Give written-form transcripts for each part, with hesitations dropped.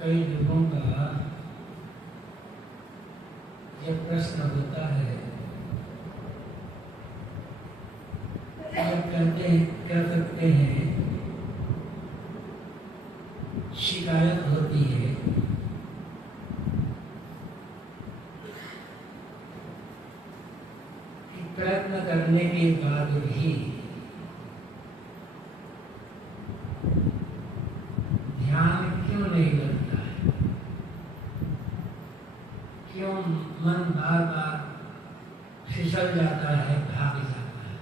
कई लोगों का यह प्रश्न होता है, कह सकते हैं, शिकायत होती है कि प्रयत्न करने के बाद भी ध्यान क्यों नहीं लगता है, क्यों मन बार बार फिसल जाता है, भाग जाता है।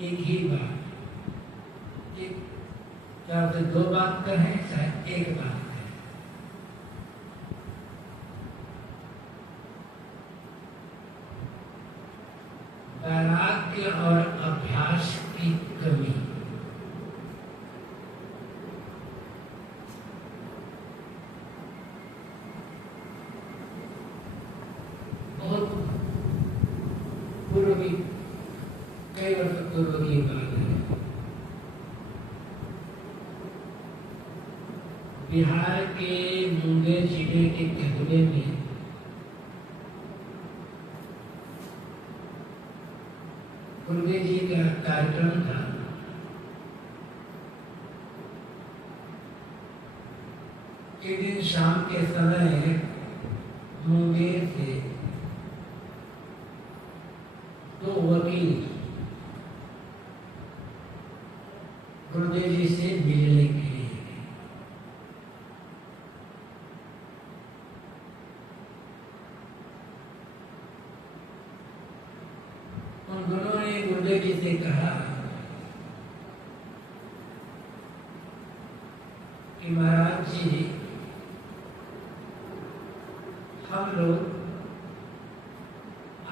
एक ही बात, एक चाहे तो दो बात कहें, चाहे एक बात कहें, वैराग्य और अभ्यास की कमी। बहुत पूर्व की, कई वर्ष पूर्व की बात है। बिहार के मुंगेर जिले के कहले में गुरुदेव जी का कार्यक्रम था। एक दिन शाम के समय मुंगेर से दो वकील गुरुदेव जी से मिलने के लिए गए। उन दोनों ने गुरुदेव जी से कहा कि महाराज जी, हम लोग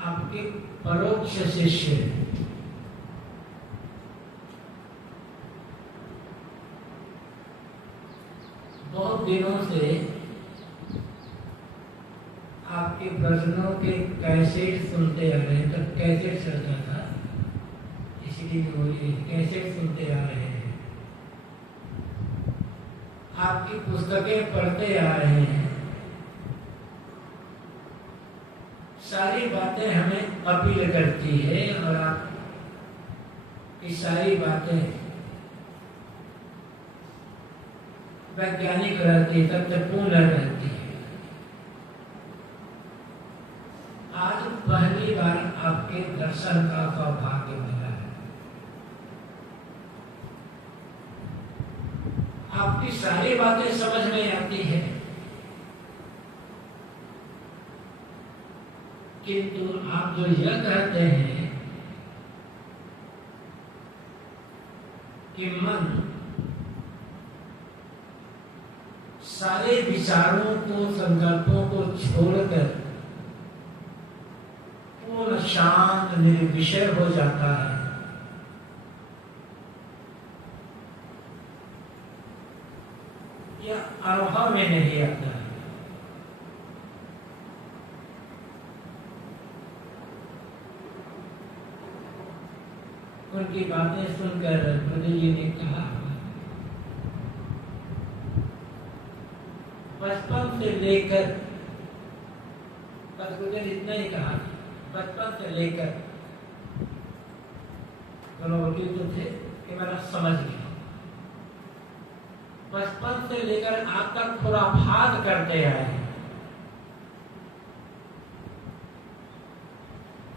आपके परोक्ष शिष्य हैं। बहुत दिनों से आपके भजनों के कैसेट सुनते आ रहे हैं। तब कैसेट चलता था, इसलिए बोलिए, कैसेट सुनते आ रहे हैं, आपकी पुस्तकें पढ़ते आ रहे हैं। सारी बातें हमें अपील करती है और आप की सारी बातें वैज्ञानिक रहती है, तथ्यपूर्ण रहती है। आज पहली बार आपके दर्शन का सौभाग्य मिला है। आपकी सारी बातें समझ में आती है, किंतु आप जो यह कहते हैं कि मन सारे विचारों को, संकल्पों को छोड़कर पूर्ण शांत निर्विषय हो जाता है, यह अनुभव में नहीं आता है। उनकी बातें सुनकर गुरुदेव जी ने कहा, बचपन से लेकर, बस गुरुदेव इतना ही कहा, बचपन से लेकर, दोनों वकील तो थे कि मैंने समझ लिया, बचपन से लेकर आज तक खुराफात करते आए हैं,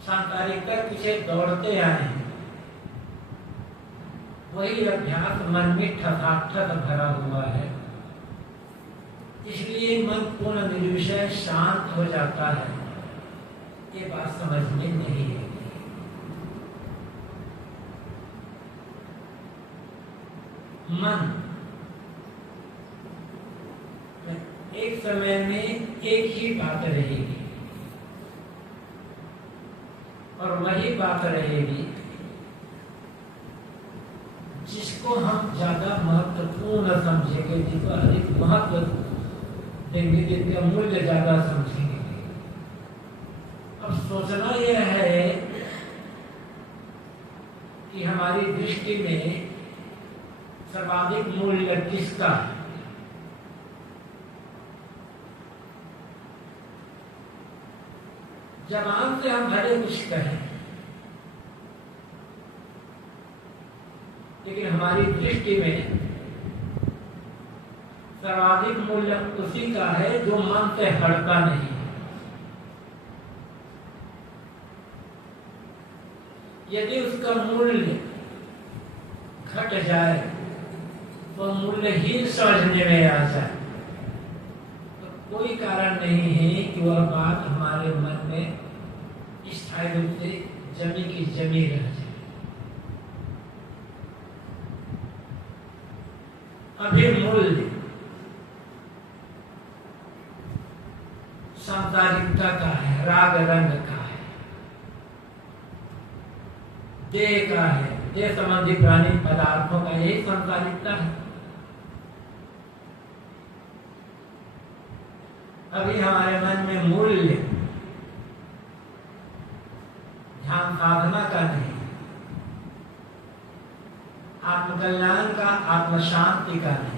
सांसारिकता के पीछे दौड़ते आए हैं। वही अभ्यास मन में ठसाठस भरा हुआ है, इसलिए मन पूर्ण निर्विषय शांत हो जाता है। ये बात समझ में नहीं आती। मन एक समय में एक ही बात रहेगी और वही बात रहेगी जिसको हम ज्यादा महत्वपूर्ण समझेंगे, जिसको अधिक महत्व देंगे, जिसका मूल्य ज्यादा समझेंगे। अब सोचना यह है कि हमारी दृष्टि में सर्वाधिक मूल्य किसका है? जबान से हम भले कुछ कहें, लेकिन हमारी दृष्टि में सर्वाधिक मूल्य उसी का है जो मन से हटता नहीं है। यदि उसका मूल्य घट जाए तो मूल्यहीन समझने में आ जाए, तो कोई कारण नहीं है कि वह बात हमारे मन में स्थायी रूप से जमी की जमी रह जाए। अभिमूल्य सांसारिकता का है, राग रंग का है, देह का है, देह संबंधी प्राणी पदार्थों का यही सांसारिकता है। अभी हमारे मन में मूल्य ध्यान साधना का नहीं, आत्मकल्याण का, आत्म शांति का नहीं,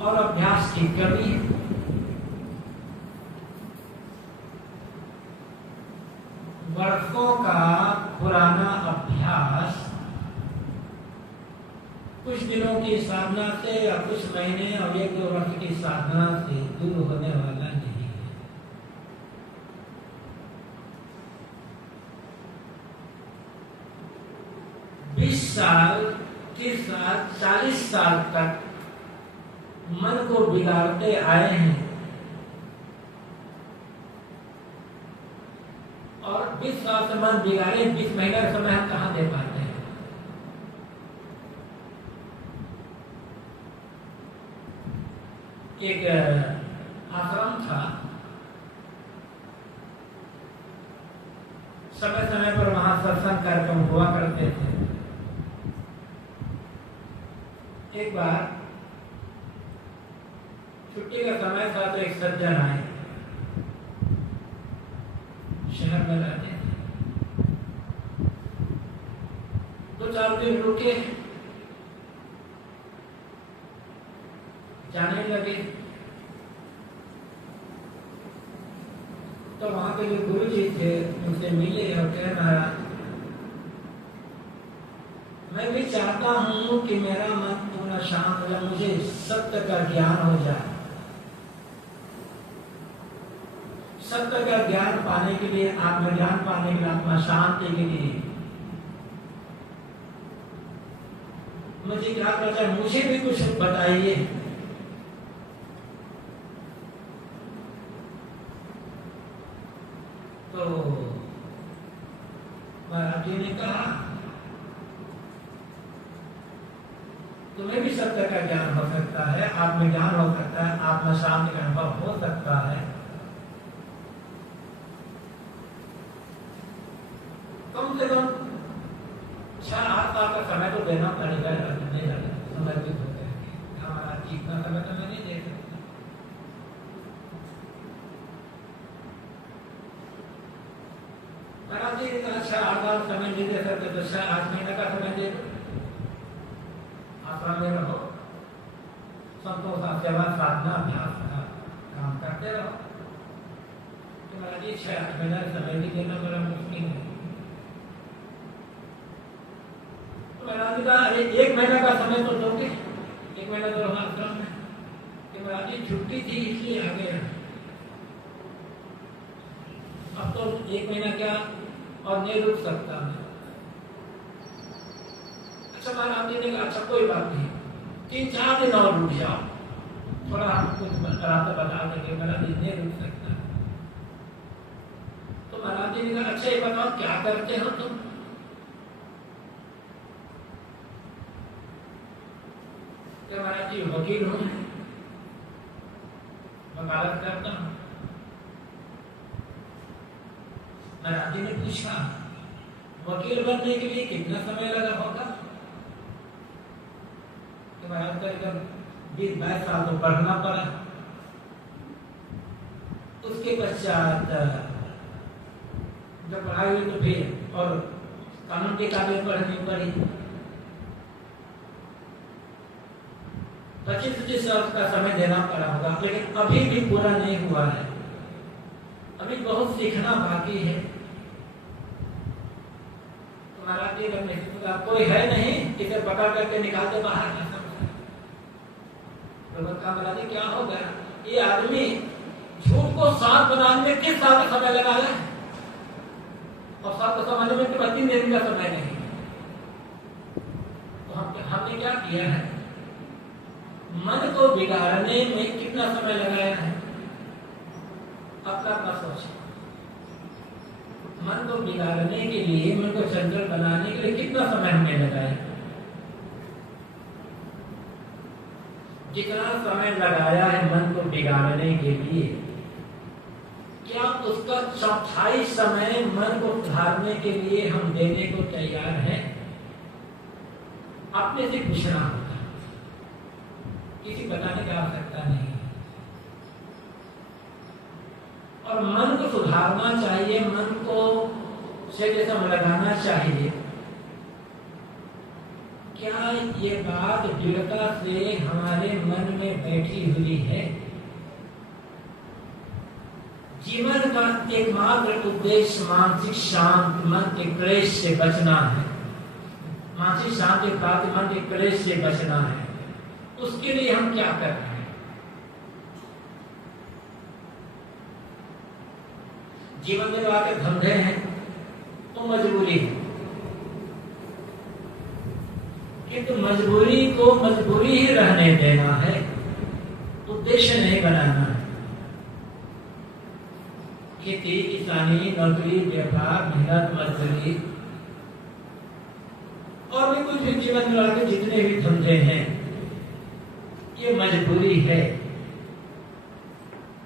और अभ्यास की कमी है। वर्षों का पुराना अभ्यास कुछ दिनों की साधना से या कुछ महीने और 1-2 वर्ष की साधना से दूर होने वाला नहीं है। 20 साल, 30 साल, 40 साल तक मन को बिगाड़ते आए हैं और 20 साल से मन बिगाड़े, 20 महीने का समय हम कहाँ दे पाते हैं? एक आश्रम था, समय समय पर वहां सत्संग कार्यक्रम हुआ करते थे। एक बार छुट्टी का समय था तो एक सज्जन आए, शहर में रहते थे। 2-4 दिन रुके, जाने लगे। तो वहां के जो गुरु जी थे उनसे मिले और कह महाराज, मैं भी चाहता हूं कि मेरा मन पूरा शांत हो जाए, मुझे सत्य का ज्ञान हो जाए। सत्य का ज्ञान पाने के लिए, आत्मज्ञान पाने के लिए, आत्मा शांति के लिए मुझे क्या करना है? मुझे भी कुछ बताइए। तो महाराज जी ने कहा, तुम्हें भी सत्य का ज्ञान हो सकता है, आत्मज्ञान हो सकता है, आत्मा शांति का अनुभव हो सकता है। कम से कम 6-8 साल का समय तो देना पड़ेगा। नहीं समय भी हो गया, हमारा इतना समय तो मैं नहीं दे सकता। महाराज जी ने कहा 6-8 साल समय नहीं दे सकते तो 6-8 महीने का समय दे दो, आश्रम में रहो, संतों का सेवा साधना अभ्यास का काम करते रहो। तो महाराज जी 6-8 महीने का समय भी देना बड़ा मुश्किल है। महाराज जी का 1 महीने का समय तो दोगे, 1 महीना तो रहा आश्रम में। कि महाराज जी छुट्टी थी इसलिए आ गया, अब तो 1 महीना क्या और नहीं रुक सकता मैं। अच्छा महाराज जी ने कहा अच्छा कोई बात नहीं, 3-4 दिन और रुक जाओ, थोड़ा हम कुछ रात बता देंगे, महाराज जी नहीं रुक सकता। तो महाराज जी ने कहा अच्छा ये बताओ क्या करते हो तुम? महाराज जी वकील हूं, वकालत करता हूं। महाराज जी ने पूछा वकील बनने के लिए कितना समय लगा होगा? तो महाराज करीब 20-22 साल तो पढ़ना पड़ा। उसके पश्चात जब पढ़ाई हुई तो फिर और कानून की किताबें पढ़नी पड़ी। 25-25 वर्ष का समय देना पड़ा होगा, लेकिन अभी भी पूरा नहीं हुआ है, अभी बहुत सीखना बाकी है। तुम्हारा कोई है नहीं इसे पकड़ करके निकालते बाहर ना समझ। क्या हो गया, ये आदमी झूठ को साफ बनाने में किस साल का समय लगा है, और साफ को समझने में केवल 3 दिन का समय नहीं। तो हमने क्या किया है, मन को बिगाड़ने में कितना समय लगाया है, अपना सोच। मन को बिगाड़ने के लिए, मन को चंचल बनाने के लिए कितना समय हमने लगाया। जितना समय लगाया है मन को बिगाड़ने के लिए, क्या उसका चौथाई समय मन को सुधारने के लिए हम देने को तैयार हैं? अपने से पूछना होगा, किसी बताने की आवश्यकता नहीं। और मन को सुधारना चाहिए, मन को से लगाना चाहिए। क्या ये बात दृढ़ता से हमारे मन में बैठी हुई है? जीवन का एकमात्र उद्देश्य मानसिक शांति, मन के क्लेश से बचना है। मानसिक शांति प्राप्ति, मन के क्लेश से बचना है। उसके लिए हम क्या कर रहे हैं? जीवन में आके धंधे हैं तो मजबूरी है, किंतु मजबूरी को मजबूरी ही रहने देना है, उद्देश्य नहीं बनाना है। खेती किसानी, नौकरी, व्यापार, मेहनत, मजदूरी और भी कुछ भी जीवन में आगे जितने भी धंधे हैं, ये मजबूरी है,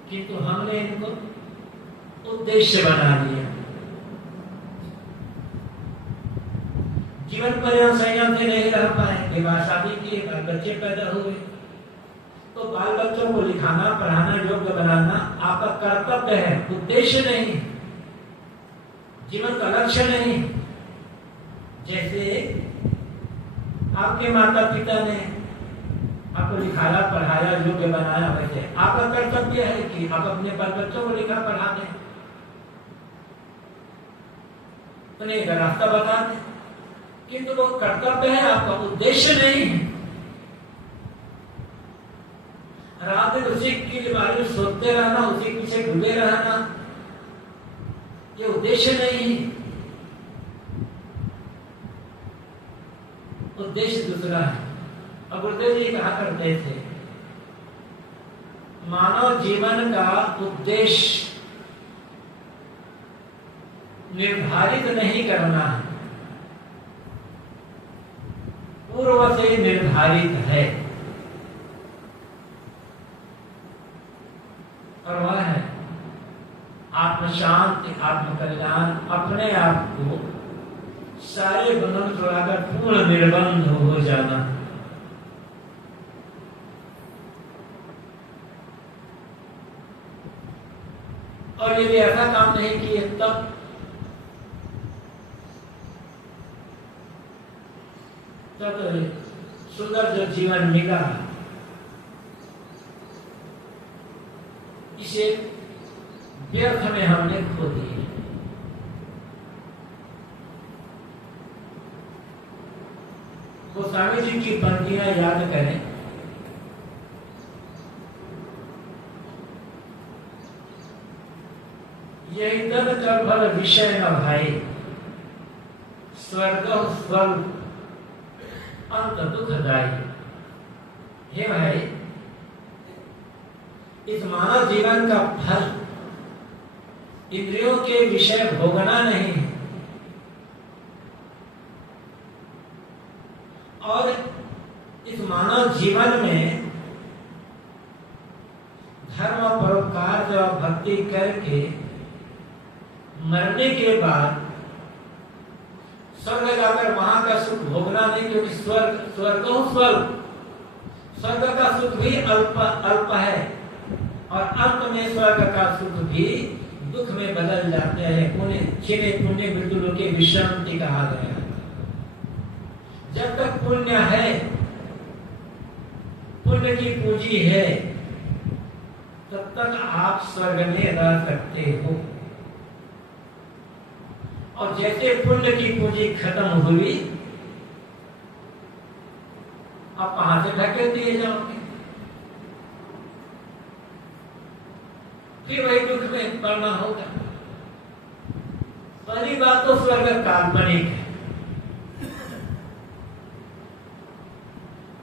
किंतु हमने इनको उद्देश्य बना लिया। जीवन पर्यंत संयम से नहीं रह पाए, विवाह शादी किए, बाल बच्चे पैदा हुए, तो बाल बच्चों को लिखाना, पढ़ाना, योग्य बनाना आपका कर्तव्य है, उद्देश्य नहीं, जीवन का लक्ष्य नहीं। जैसे आपके माता पिता ने आपको लिखाया, पढ़ाया, योग्य बनाया, वैसे आपका कर्तव्य है कि आप अपने बाल बच्चों को लिखा पढ़ा दें, उन्हें रास्ता बता दें, किंतु वो कर्तव्य है, आपका उद्देश्य नहीं है। रात में उसी के बारे में सोचते रहना, उसी पीछे डूबे रहना, ये उद्देश्य नहीं है। उद्देश्य दूसरा है। अब गुरुदेव जी कहा करते थे, मानव जीवन का उद्देश्य निर्धारित नहीं करना है, पूर्व से निर्धारित है, और वह है आत्मशांति, आत्मकल्याण, अपने आप को सारे बंधन छोड़ाकर पूर्ण निर्बंध हो जाना। और यदि ऐसा काम नहीं किए तब सुंदर जो जीवन मिला इसे व्यर्थ में हमने खो दिए। गोस्वामी जी की पंक्तियां याद करें, यही तन कर फल विषय न भाई, स्वर्ग स्वर्ग अंत दुखदायी। हे भाई, इस मानव जीवन का फल इंद्रियों के विषय भोगना नहीं है, और इस मानव जीवन में धर्म परोपकार और भक्ति करके मरने के बाद स्वर्ग जाकर वहां का सुख भोगना नहीं, क्योंकि स्वर्ग का सुख भी अल्प है, और अंत में स्वर्ग का सुख भी दुख में बदल जाते हैं। पुण्य क्षीणे पुण्य मृत्युलोके विश्रांति कहा गया। जब तक पुण्य है, पुण्य की पूंजी है, तब तक आप स्वर्ग में रह सकते हो। और जैसे पुण्य की पूंजी खत्म हुई, आप कहां से ढकेल दिए जाओगे? फिर वही दुख में पड़ना होगा। पहली बात तो स्वर्ग काल्पनिक है।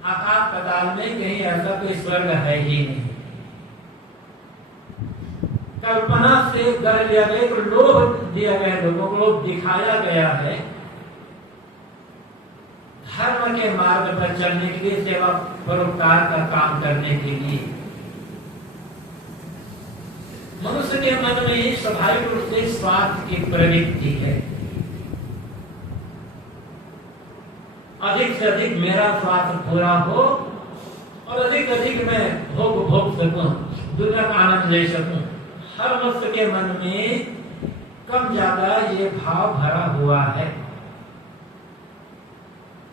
आकाश पाताल में कहीं ऐसा कोई स्वर्ग है ही नहीं। कल्पना से कर लिया गया, एक लोभ दिया गया, लोगों को दिखाया गया है धर्म के मार्ग पर चलने के लिए, सेवा परोपकार का काम करने के लिए। मनुष्य के मन में ही स्वाभाविक रूप से स्वार्थ की प्रवृत्ति है। अधिक से अधिक मेरा स्वार्थ पूरा हो और अधिक अधिक मैं भोग सकूं, दुनिया का आनंद ले सकूं। हर मनुष्य के मन में कम ज्यादा ये भाव भरा हुआ है।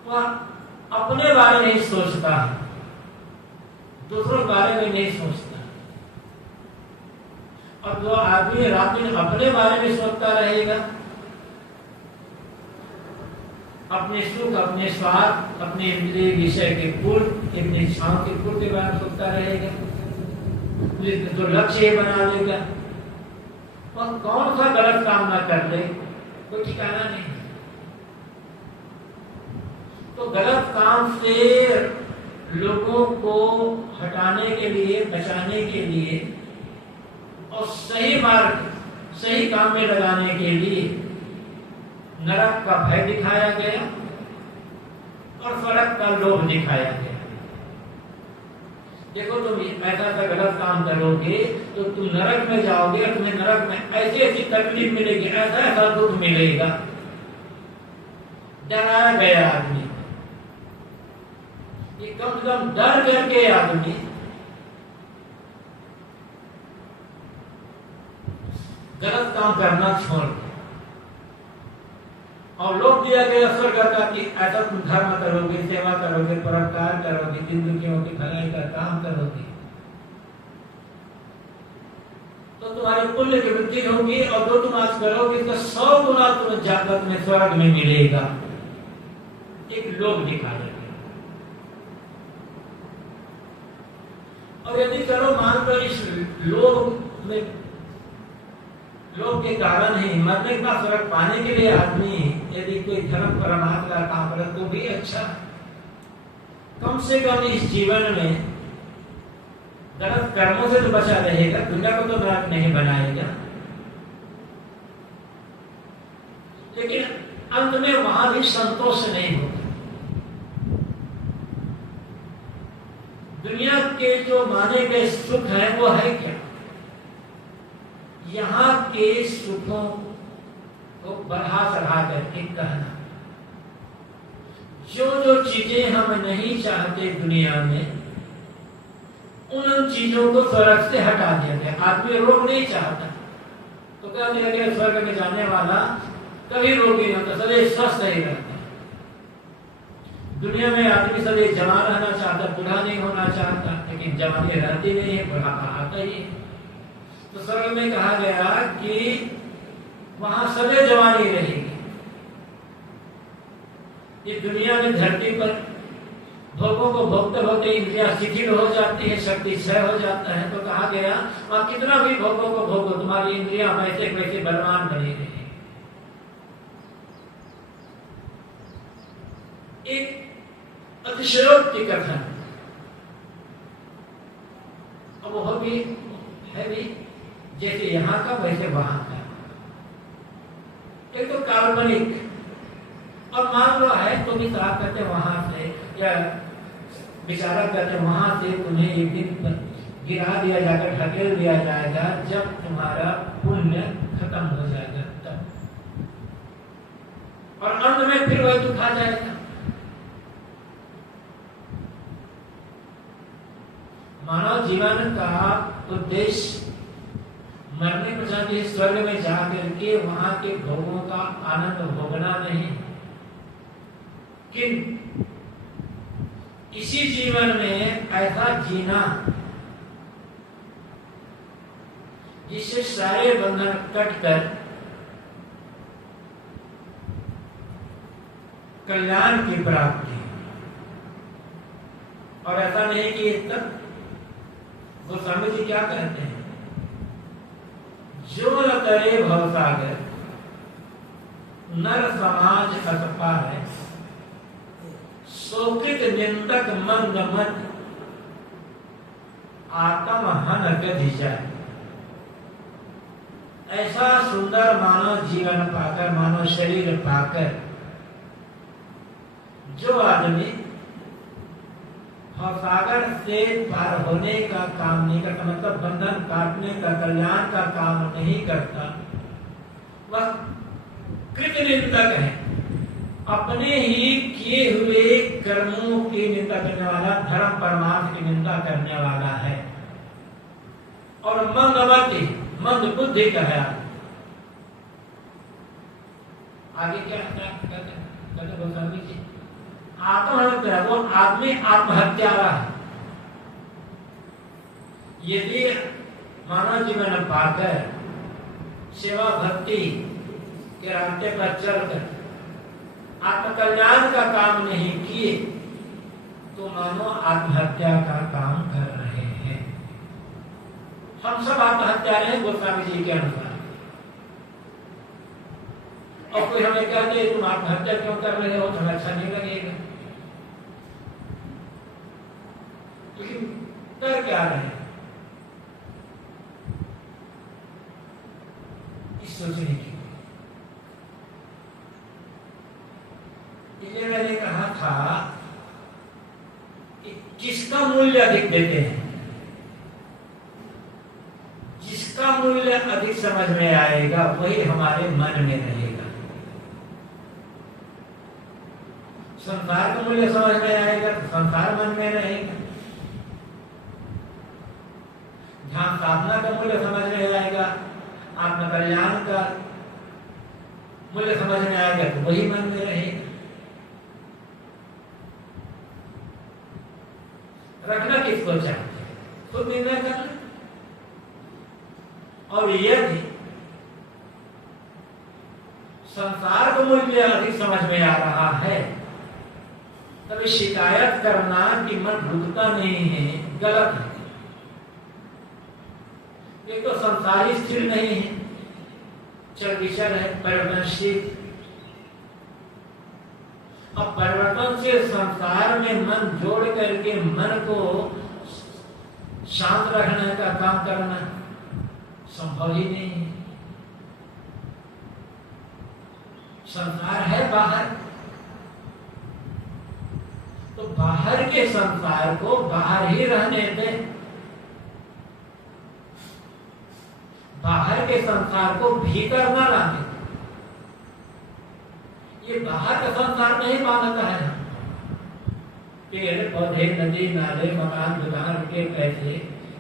वह अपने बारे में ही सोचता है, दूसरों के बारे में नहीं सोचता। और जो आदमी रात दिन अपने बारे में सोचता रहेगा, अपने सुख, अपने स्वार्थ, अपने इंद्रिय विषय के पूर्ण, अपनी इच्छाओं के पूर्ण के बारे में सोचता रहेगा, जो लक्ष्य बना लेगा, और कौन सा गलत काम ना कर ले, कोई ठिकाना नहीं। तो गलत काम से लोगों को हटाने के लिए, बचाने के लिए और सही मार्ग, सही काम में लगाने के लिए नरक का भय दिखाया गया और स्वर्ग का लोभ दिखाया गया। देखो, तुम ऐसा सा गलत काम करोगे तो तुम नरक में जाओगे और तुम्हें नरक में ऐसी ऐसी तकलीफ मिलेगी, ऐसा ऐसा दुख मिलेगा। डराया गया आदमी, ये कम से कम डर करके आदमी गलत काम करना छोड़, और लोग दिया गया स्वर्ग का कि ऐसा तुम धर्म करोगे, सेवा करोगे, परोपकार करोगे, जिंदगियों की भलाई का काम करोगे तो तुम्हारे पुण्य की वृद्धि होगी, और जो तुम आज करोगे इसका 100 गुना तुम्हें जागत में स्वर्ग में मिलेगा। एक लोभ दिखाया गया। और यदि करो, मानकर इस लोभ में, लोभ के कारण ही मरने का स्वर्ग पाने के लिए आदमी यदि कोई धर्म परमार्थ का काम करे तो भी अच्छा। कम से कम इस जीवन में गलत कर्मों से तो बचा रहेगा, दुनिया को तो नरक नहीं बनाएगा। लेकिन अंत में वहां भी संतोष नहीं होगा। दुनिया के जो माने गए सुख है वो है क्या? यहाँ के सुखों को बढ़ा चढ़ा करके कहना, जो जो चीजें हम नहीं चाहते दुनिया में, उन चीजों को स्वर्ग से हटा दिया गया। आदमी रोग नहीं चाहता तो कह दिया गया स्वर्ग में जाने वाला कभी रोगी नहीं होता, सदैव स्वस्थ ही रहता। दुनिया में आदमी सदैव जवान रहना चाहता, बूढ़ा नहीं होना चाहता, लेकिन जवानी रहती नहीं है, बुढ़ापा आता ही है। तो स्वर्ग में कहा गया कि वहां सदैव जवानी रहेगी। ये दुनिया में धरती पर भोगों को भोगते भोगते इंद्रियां शिथिल हो जाती है, शक्ति क्षय हो जाता है। तो कहा गया वहां कितना भी भोगों को भोगो, तुम्हारी इंद्रियां वैसे वैसे बलवान बनी रहेगी। एक अतिशयोक्ति कथन, अब वो भी है भी जैसे यहाँ का वैसे वहां का। एक तो काल्पनिक, और मान लो है तो भी साफ करते वहां से, या विचारा करते वहां से तुम्हें एक दिन गिरा दिया जाकर, ढकेल दिया जाएगा जब तुम्हारा पुण्य खत्म हो जाएगा तब, और अंत में फिर वही दुख आ जाएगा। मानव जीवन का उद्देश्य मरने पर जाके स्वर्ग में जाकर के वहां के भोगों का आनंद भोगना नहीं, कि इसी जीवन में ऐसा जीना जिससे सारे बंधन कटकर कल्याण की प्राप्ति। और ऐसा नहीं कि तब गोस्वामी जी क्या कहते हैं, जो न करे भवसागर नर समाज असपार, शोकित निंदक मंद मत आत्म हन गधि जाए। ऐसा सुंदर मानव जीवन पाकर, मानव शरीर पाकर जो आदमी भवसागर से पार होने का काम नहीं करता, मतलब बंधन काटने का, कल्याण का काम नहीं करता, वह कृतनिंदक है, अपने ही किए हुए कर्मों की निंदा करने वाला, धर्म परमार्थ की निंदा करने वाला है। और मंदमति, मंद बुद्धि का है। आगे क्या कहते गोस्वामी जी, आत्महत्या, वो आदमी आत्महत्यारा है। यदि मानव जीवन पाकर सेवा भक्ति के रास्ते पर चलकर आत्मकल्याण का काम नहीं किए तो मानो आत्महत्या का काम कर रहे हैं। हम सब आत्महत्या रहे गोस्वामी जी के अनुसार। और कोई हमें कहते तुम आत्महत्या क्यों कर रहे हो, तुम्हें अच्छा नहीं लगेगा, लेकिन कर क्या रहे हैं इस सोचने की। इसलिए मैंने कहा था कि किसका मूल्य अधिक देते हैं, जिसका मूल्य अधिक समझ में आएगा वही हमारे मन में रहेगा। संसार का मूल्य समझ में आएगा तो संसार मन में रहेगा, जहां साधना का मूल्य समझ में आएगा, आत्मकल्याण का मूल्य समझ में आएगा तो वही मन में रहेगा। रखना किसको चाहिए, खुद निर्णय करना। और यदि संसार का मूल्य अधिक समझ में आ रहा है तभी शिकायत करना कि मन रुकता नहीं है, गलत है। ये तो संसार ही स्थिर नहीं है, चल विचल है, परिवर्तनशील। अब परिवर्तन से संसार में मन जोड़ करके मन को शांत रखने का काम करना संभव ही नहीं है। संसार है बाहर, तो बाहर के संसार को बाहर ही रहने दें, बाहर के संसार को भीतर न लाने। ये बाहर का संसार नहीं मानता है। पेड़ पौधे नदी नाले मकान दुकान के पैसे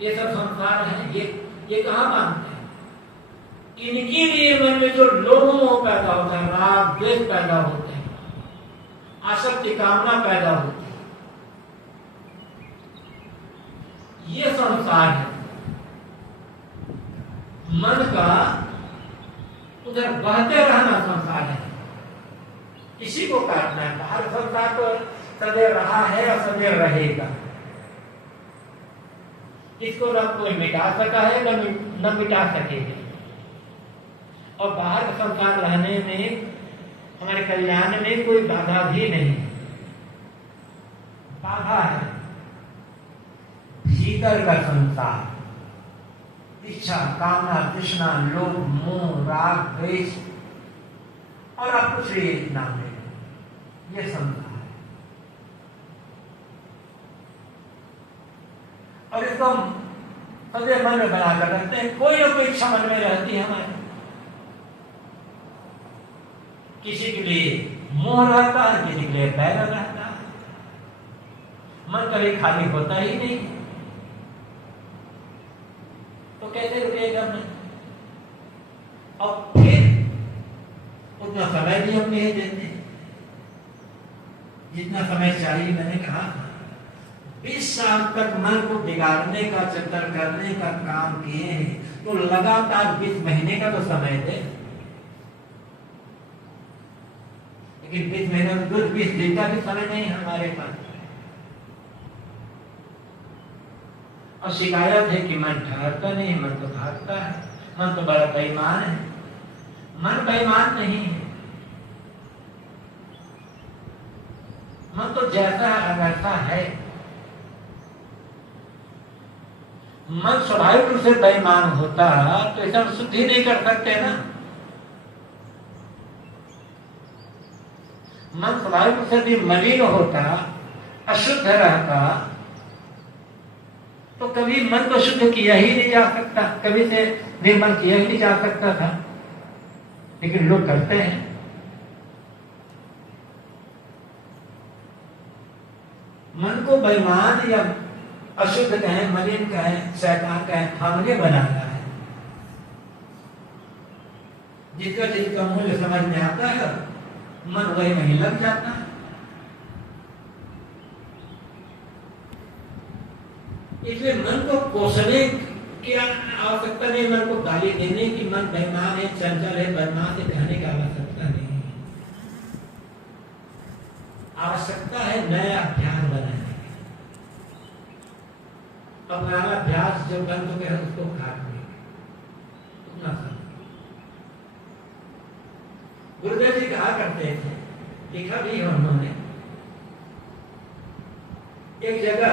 ये सब संसार है, ये कहाँ मानते हैं। इनके लिए मन में जो लोभ पैदा होता है, राग द्वेष पैदा होते हैं, आसक्ति कामना पैदा होती है, ये संसार है। मन का उधर बहते रहना संसार है, इसी को काटना है। बाहर संसार तो सदैव रहा है और सदैव रहेगा, इसको न कोई मिटा सका है न मिटा सकेगा। और बाहर का संसार रहने में हमारे कल्याण में कोई बाधा भी नहीं, बाधा है भीतर का संसार, इच्छा कामना तृष्णा लोभ मोह राग द्वेष और आप कुछ नाम ले, ये संसार है। और इसको हम सदैव मन में बनाकर रखते हैं, कोई ना कोई इच्छा मन में रहती है हमारे। किसी के लिए मोह रहता है, किसी के लिए बैर रहता है, मन कभी खाली होता ही नहीं, तो कैसे रुकेगा मन। और फिर उतना समय भी हम नहीं देते जितना समय चाहिए। मैंने कहा 20 साल तक मन को बिगाड़ने का, चिंतन करने का काम किए हैं, तो लगातार 20 महीने का तो समय दे। लेकिन 20 महीने में 20 दिन का भी समय नहीं हमारे पास। और शिकायत है कि मन ठहरता नहीं, मन तो भागता है, मन तो बड़ा बेईमान है। मन बेईमान नहीं है, मन तो जैसा वैसा है। मन स्वाभाविक रूप से बेईमान होता तो ऐसा शुद्धि नहीं कर सकते ना। मन स्वाभाविक रूप से भी मलिन होता, अशुद्ध रहता, तो कभी मन को शुद्ध किया ही नहीं जा सकता, कभी से निर्मल किया ही नहीं जा सकता था। लेकिन लोग करते हैं। मन को बेईमान या अशुद्ध कहें, मलिन कहें, शैतान कहें, हमने बनाया है। जिसका मूल्य समझ में आता है मन वही वहीं लग जाता है। इसलिए मन को कोसने की आवश्यकता नहीं, मन को गाली देने की, मन बेईमान है, चंचल है, बदमाश है, कहने की आवश्यकता नहीं। आवश्यकता है नया अभ्यास बनाने की। अब नया अभ्यास जो बन चुके हैं उसको काटने उतना समय। गुरुदेव जी कहा करते थे, लिखा भी है उन्होंने, एक जगह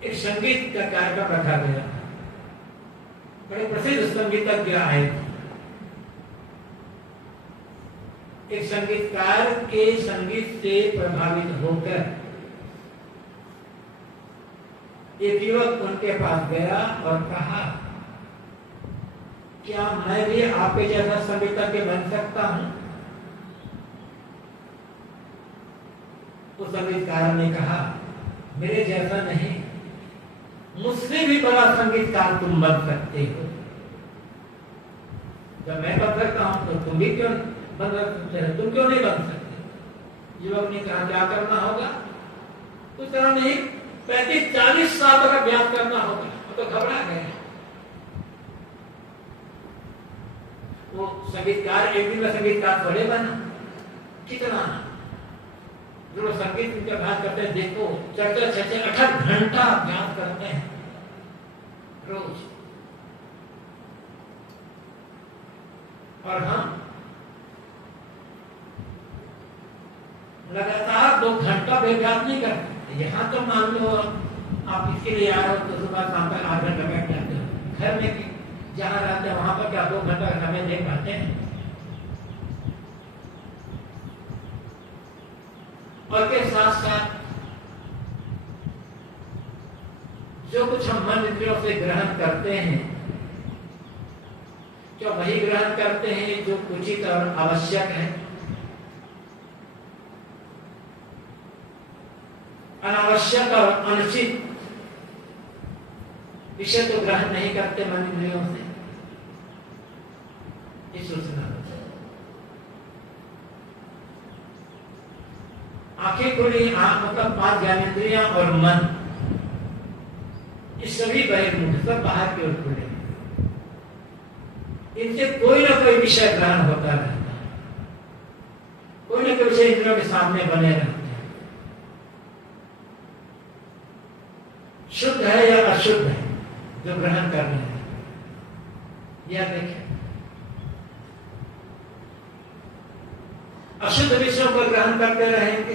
एक संगीत का कार्यक्रम रखा गया। बड़े प्रसिद्ध संगीतज्ञ आए थे। एक संगीतकार के संगीत से प्रभावित होकर एक युवक उनके पास गया और कहा, क्या मैं भी आपके जैसा संगीतज्ञ बन सकता हूं? उस संगीतकार ने कहा, मेरे जैसा नहीं, मुझसे भी बड़ा संगीतकार तुम बन सकते हो। जब मैं बन सकता हूं तो तुम भी क्यों बन सकते हो? तुम क्यों नहीं बन सकते? युवक ने कहा, क्या करना होगा? कुछ तरह नहीं, 35-40 साल तक अभ्यास करना होगा। तो घबरा गए। वो संगीतकार एक दिन में संगीतकार थोड़े बना, कितना जो संगीत उनके अभ्यास करते हैं, देखो 4-6-8 घंटा अभ्यास करते हैं रोज। और हम लगातार 2 घंटा भी अभ्यास नहीं करते। यहाँ तो मान लो आप इसके लिए आ रहे हो तो सुबह शाम तक 8 घंटा बैठ जाते हो। घर में जहाँ रहते हैं वहां पर क्या 2 घंटा का समय दे पाते हैं? और के साथ साथ जो कुछ हम मन इंद्रियों से ग्रहण करते हैं, क्या वही ग्रहण करते हैं जो उचित और आवश्यक है? अनावश्यक और अनुचित विषय तो ग्रहण नहीं करते मन इंद्रियों से। इस सूचना आंखें खुली, मतलब 5 ज्ञानेंद्रियां और मन, ये सभी बहिर्मुख, सब बाहर की ओर खुले। इनसे कोई ना कोई विषय ग्रहण होता रहता है, कोई ना कोई विषय इंद्रियों के सामने बने रहते हैं। शुद्ध है या अशुद्ध है जो ग्रहण कर रहे हैं, यह देखें। अशुद्ध विषयों को ग्रहण करते रहेंगे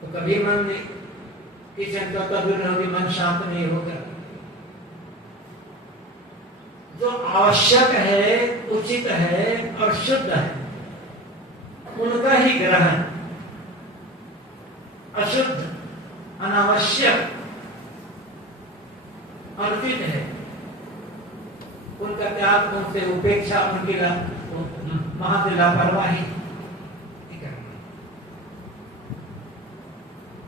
तो कभी मन की चंचलता दूर होगी, मन शांत नहीं होगा। जो आवश्यक है, उचित है और शुद्ध है, उनका ही ग्रहण। अशुद्ध, अनावश्यक, अनुचित है, उनका त्याग, उनसे उपेक्षा, उनकी वहां से लापरवाही।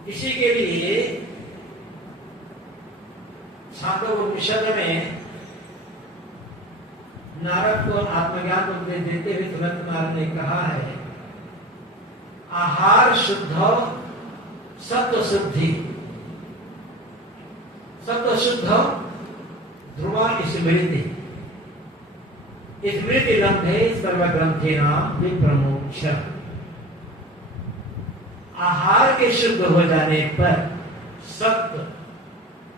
इसी के लिए छांदोग्योपनिषद में नारद को आत्मज्ञान उपदेश देते हुए सनत कुमार ने कहा है, आहार शुद्ध सत्व शुद्धि, सत्व शुद्ध ध्रुवा स्मृति, स्मृति लंघे सर्वग्रंथेनाम विप्रमोक्ष। आहार के शुद्ध हो जाने पर सत्व,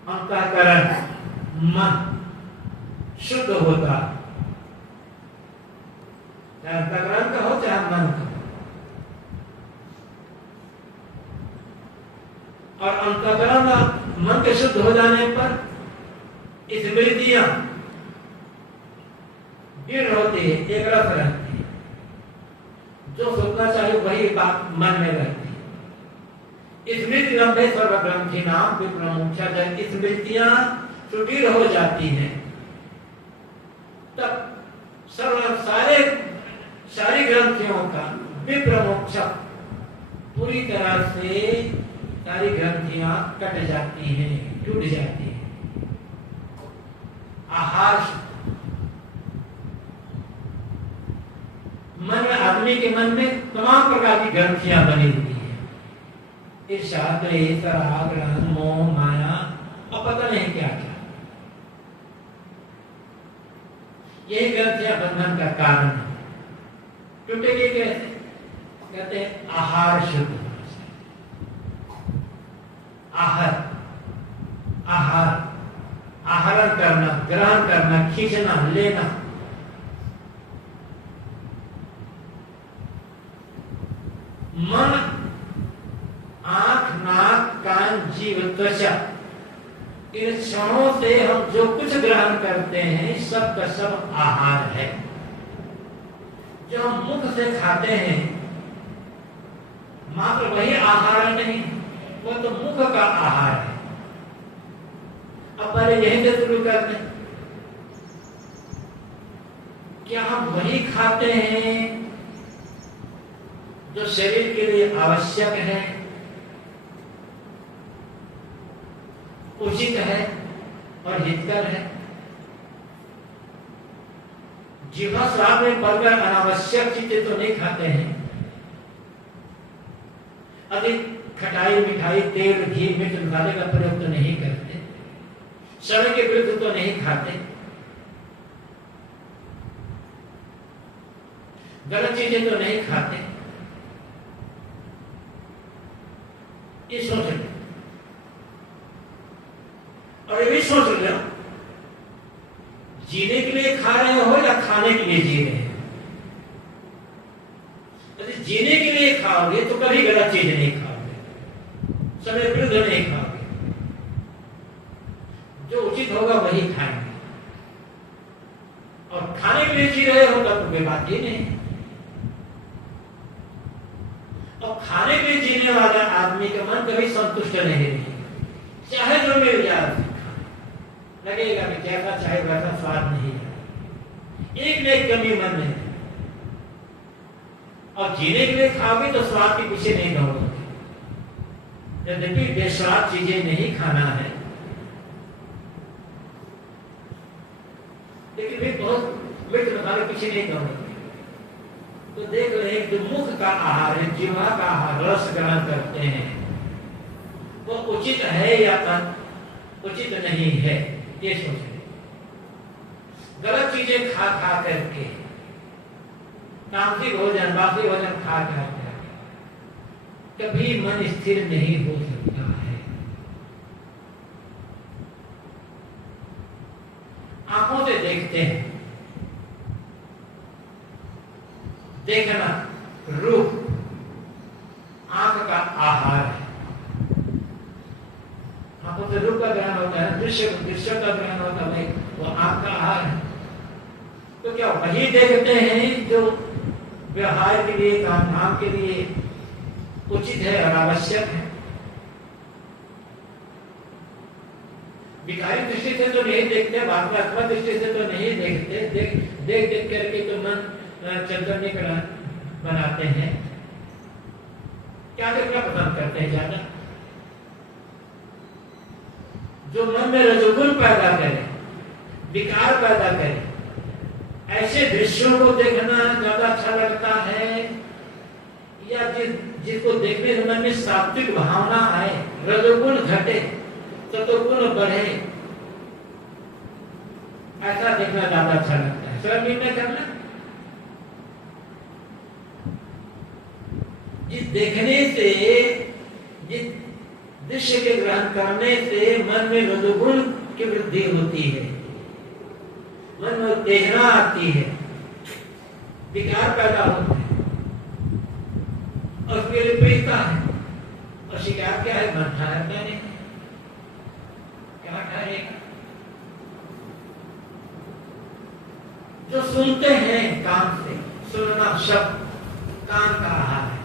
अंतःकरण, मन शुद्ध होता, चाहे अंतःकरण का हो चाहे मन का। और अंतःकरण मन के शुद्ध हो जाने पर स्मृतियां दृढ़ होती है, एक रस रहती है, जो सोचना चाहिए वही बात मन में रहती है। स्मृति लंबे सर्वग्रंथि नाम विप्रमुख्या, जब स्मृतियां सुदृढ़ हो जाती हैं तब सारी ग्रंथियों का विप्रमुख पूरी तरह से सारी ग्रंथियां कट जाती हैं, टूट जाती हैं। आहार मन में, आदमी के मन में तमाम प्रकार की ग्रंथियां बनी हुई हैं, ईर्ष्या, द्वेष, राग, राग, मोह, माया और पता नहीं क्या क्या। यही ग्रंथियां बंधन का कारण है। टूटेगी कैसे? कहते हैं आहार शुद्ध होने से। आहार, आहार, आहरण करना, ग्रहण करना, खींचना, लेना। मन, आंख, नाक, कान, जीव, त्वचा, इन क्षणों से हम जो कुछ ग्रहण करते हैं सब का सब आहार है। जो हम मुख से खाते हैं मात्र वही आहार नहीं, वो तो मुख का आहार है। अब पहले यहीं से शुरू करते हैं, क्या हम वही खाते हैं जो शरीर के लिए आवश्यक है, उचित है और हितकर है? जिह्वा स्वाद में पड़कर अनावश्यक चीजें तो नहीं खाते हैं। अधिक खटाई, मिठाई, तेल, घी, मिर्च, मसाले का प्रयोग तो नहीं करते। समय के विरुद्ध तो नहीं खाते। गलत चीजें तो नहीं खाते। ये सोच ले, और ये भी सोच लो, जीने के लिए खा रहे हो या खाने के लिए जी रहे हो? यदि जीने के लिए खाओगे तो कभी गलत चीज नहीं खाओगे, समय विरुद्ध नहीं खाओगे, जो उचित होगा वही खाएंगे। और खाने के लिए जी रहे हो तब तो कोई बात ही नहीं। और खाने के लिए जीने वाला आदमी का मन कभी संतुष्ट नहीं रहेगा, चाहे जो मिल जाए लगेगा कि जैसा चाहे वैसा स्वाद नहीं है, एक ने कमी मन में। और जीने के लिए खाओगे तो स्वाद के पीछे नहीं दौड़ोगे। यद्यपि बेस्वाद चीजें नहीं खाना है, लेकिन भी बहुत मिर्च मसाले पीछे नहीं दौड़ोगे। तो देख रहे हैं, जो मुख का आहार है, जीवा का आहार, रस ग्रहण करते हैं, वो उचित है या उचित नहीं है, ये सोचें। गलत चीजें खा खा करके, तामसिक भोजन, बासी भोजन खा खा करके कभी मन स्थिर नहीं हो सकता है। आंखों से देखते हैं, देखना रूप आंख का आहार है। आंखों से रूप का ग्रहण होता है, दृश्य का ग्रहण होता है, वो आंख का आहार है। तो क्या वही देखते हैं जो व्यवहार के लिए, काम धाम के लिए उचित है और आवश्यक है? विकारी दृष्टि से तो नहीं देखते, भावनात्मक दृष्टि से तो नहीं देखते। देख देख करके तो मन चंचल बनाते हैं। क्या देखना पसंद करते हैं ज्यादा? जो मन में रजोगुण पैदा करे, विकार पैदा करे, ऐसे दृश्यों को देखना ज्यादा अच्छा लगता है या जिसको देखने से मन में सात्विक भावना आए, रजोगुण घटे, सतोगुण बढ़े, ऐसा देखना ज्यादा अच्छा लगता है? स्वयं निर्णय करना। जिस देखने से, जिस दृश्य के ग्रहण करने से मन में रजोगुण की वृद्धि होती है, मन में उत्तेजना आती है, विकार पैदा होते हैं और उसके लिए प्रेरता है। और शिकायत क्या है? मन ठहरता नहीं, क्या ठहरेगा? जो सुनते हैं कान से, सुनना शब्द कान का आहार है।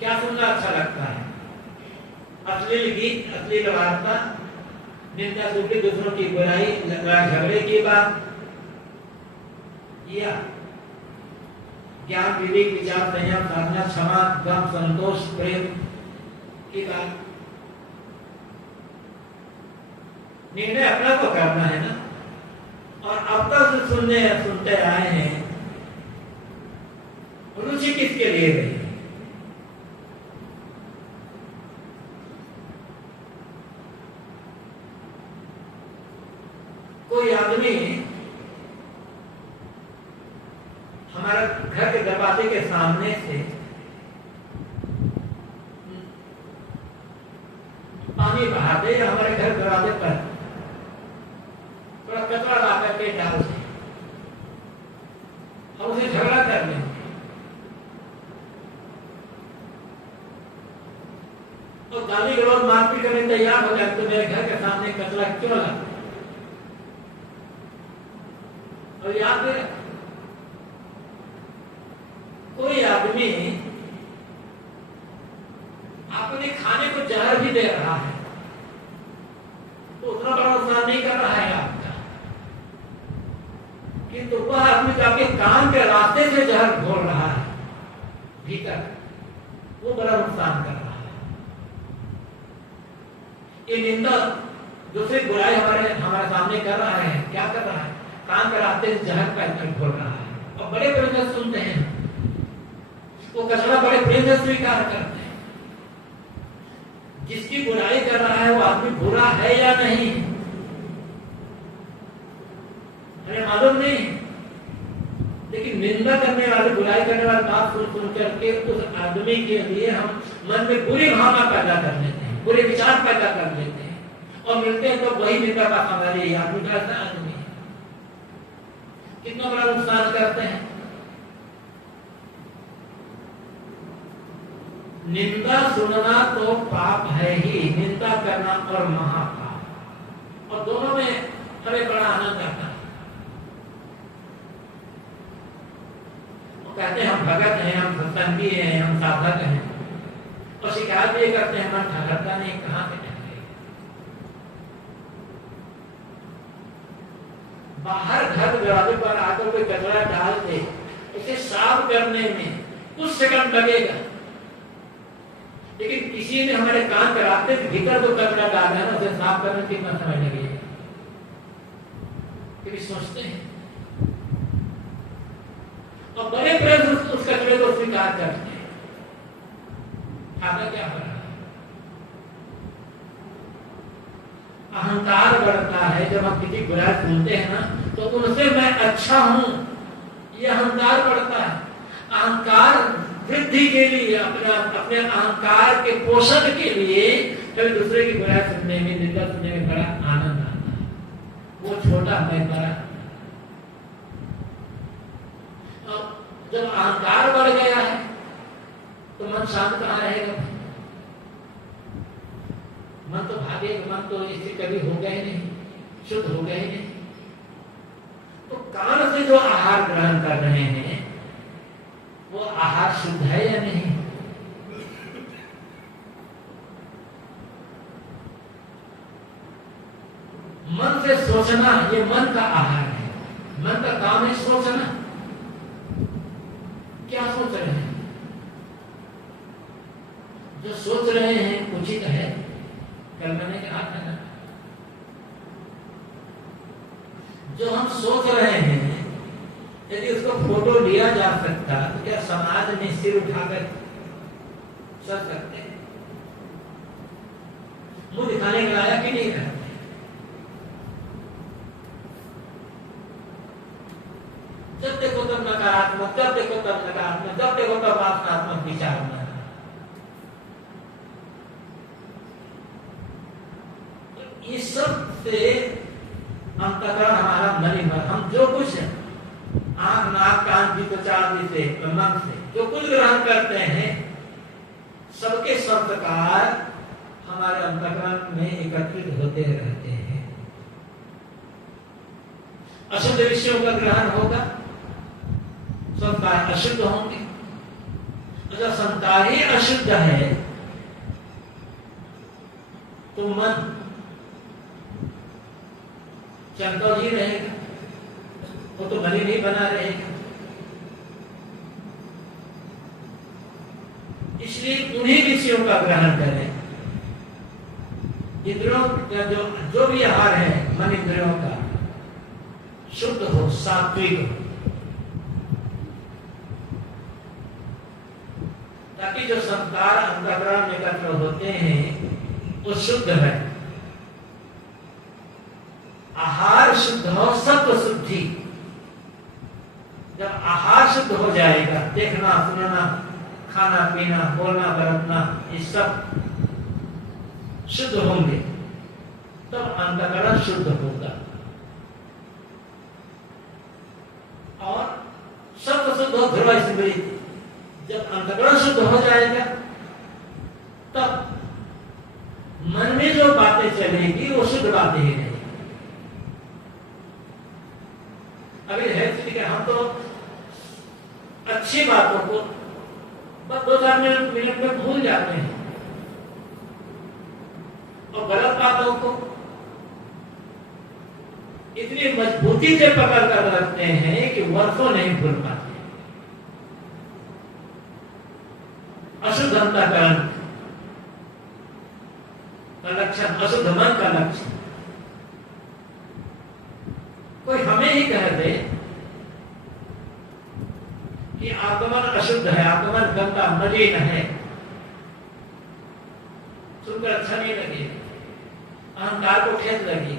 क्या सुनना अच्छा लगता है? अश्लील गीत, अश्लील वार्ता, निंदा स्तुति, दूसरों की बुराई, लड़ाई झगड़े की बात, या ज्ञान, विवेक, विचार, संयम, साधना, क्षमा, गम, संतोष, प्रेम की बात? निर्णय अपना को करना है ना। और अब तक जो सुनते आए हैं, रुचि किसके लिए रही? कोई आदमी हमारा घर के दरवाजे के सामने से पानी बहा दे, या हमारे घर दरवाजे पर थोड़ा कचरा ला करके डाल दे, हम उसे झगड़ा कर लेंगे और गाली गलौज मारपीट करने तैयार हो जाए, तो मेरे घर के सामने कचरा क्यों लगा? और याद रहे, कोई आदमी अपने खाने को जहर भी दे रहा है तो उतना बड़ा नुकसान नहीं कर रहा है आपका, किंतु वह आदमी आपके कान के रास्ते से जहर घोल रहा है भीतर, वो बड़ा नुकसान कर रहा है। ये निंदा, दूसरी बुराई हमारे सामने कर रहा है, क्या कर रहा है? कान के रास्ते से जहर पैदा घोल रहा है। और बड़े प्रेम से सुनते हैं, वो कचरा बड़े प्रेम से स्वीकार करते हैं। जिसकी बुराई कर रहा है वो आदमी बुरा है या नहीं, हमें मालूम नहीं, लेकिन निंदा करने वाले, बुराई करने वाले बात सुन करके उस आदमी के लिए हम मन में बुरी भावना पैदा कर लेते हैं, बुरे विचार पैदा कर लेते हैं, और मिलते हैं तो वही निंदा का हमारे आदमी का आदमी कितना बड़ा नुकसान करते हैं। निंदा सुनना तो पाप है ही, निंदा करना और महापाप, और दोनों में हमें बड़ा आनंद आता है। वो कहते हैं हम भगत हैं, हम सत्संगी हैं, हम साधक हैं, और शिकायत भी करते हैं मन ठहरता नहीं, कहां से ठहरेगा? बाहर घर दरवाजे पर आकर कोई कचरा डाल दे, उसे साफ करने में कुछ सेकंड लगेगा, लेकिन किसी ने हमारे कान के रास्ते के भीतर तो कचरा डाला है ना, उसे साफ करने में कितना समय लगेगा? कभी सोचते हैं? और बड़े प्रेम उस कचरे को स्वीकार करते हैं। फायदा क्या हो रहा है? अहंकार बढ़ता है। जब हम किसी बुराई सुनते हैं ना, तो उनसे मैं अच्छा हूं, ये अहंकार बढ़ता है। अहंकार वृद्धि के लिए, अपने अहंकार के पोषण के लिए कभी दूसरे की बुराई सुनने में, निंदा सुनने में बड़ा आनंद आता है। वो छोटा, मैं बड़ा। जब अहंकार बढ़ गया है तो मन शांत कहां रहेगा? मन तो भागेगा, मन तो इससे कभी हो गए नहीं, शुद्ध हो गए नहीं। तो कान से जो आहार ग्रहण कर रहे हैं वो आहार शुद्ध है या नहीं? मन से सोचना, ये मन का आहार है। मन का काम है सोचना। क्या सोच रहे हैं? जो सोच रहे हैं उचित है, कल मैंने कहा था ना, जो हम सोच रहे हैं यदि उसको फोटो लिया जा सकता तो क्या समाज में सिर उठाकर चल सकते हैं? मुंह दिखाने के लायक ही नहीं रहते। जब देखो तब नकारात्मक, जब देखो तब नकारात्मक, जब देखो तब वासनात्मक विचार में। ये सब से अंतःकरण हमारा मन ही मन, हम जो कुछ है आंख नाक कान जीभ त्वचा आदि से मन से जो कुछ ग्रहण करते हैं सबके संस्कार हमारे अंतःकरण में एकत्रित होते रहते हैं। अशुद्ध विषयों का ग्रहण होगा, संस्कार अशुद्ध होंगे। अगर संस्कार ही अशुद्ध है तो मन चंचल ही रहेगा, वो तो मन ही नहीं बना रहेगा। इसलिए उन्हीं विषयों का ग्रहण करें। इंद्रियों का जो भी आहार है मन इंद्रियों का शुद्ध हो, सात्विक हो, ताकि जो संस्कार अंतःकरण में एकत्र होते हैं वो शुद्ध है। आहार शुद्ध हो, सत्व शुद्धि। जब आहार शुद्ध हो जाएगा, देखना सुनना खाना पीना बोलना बरतना ये सब शुद्ध होंगे, तब अंतःकरण शुद्ध होगा। और सत्व शुद्ध हो, ध्रुव स्मृति। जब अंतःकरण शुद्ध हो जाएगा तब मन में जो बातें चलेगी वो शुद्ध बातें ही नहीं। अभी है ठीक है, हम तो अच्छी बातों को बस 2-4 मिनट में भूल जाते हैं और गलत बातों को इतनी मजबूती से पकड़ कर रखते हैं कि वर्षों नहीं भूल पाते। अशुद्ध अंतःकरण का लक्षण, अशुद्ध मन का लक्षण। कोई हमें ही कह दे कि आपका मन अशुद्ध है, आपका मन गंदा मलिन है, सुनकर अच्छा नहीं लगेगा, अहंकार को ठेस लगेगी।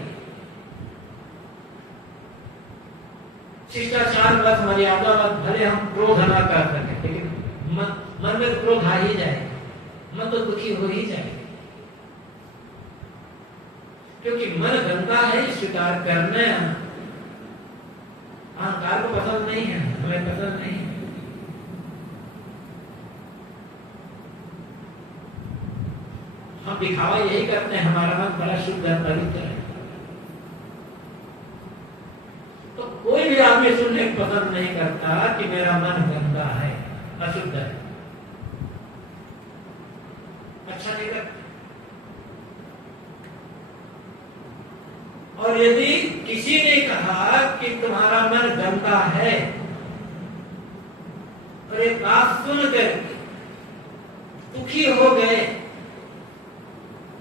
शिष्टाचार बस मर्यादा बस, भले हम क्रोध न कर सके लेकिन मन में क्रोध आ ही जाएगा, मन तो दुखी हो ही जाएगा। क्योंकि मन गंदा है स्वीकार करना अहंकार को पसंद नहीं है, हमें पसंद नहीं है। हम दिखावा यही करते हैं हमारा मन बड़ा शुद्ध है, पवित्र है। तो कोई भी आदमी सुनने को पसंद नहीं करता कि मेरा मन गंदा है, अशुद्ध है, अच्छा नहीं लगता। और यदि किसी ने कहा कि तुम्हारा मन गंदा है और एक बात सुनकर दुखी हो गए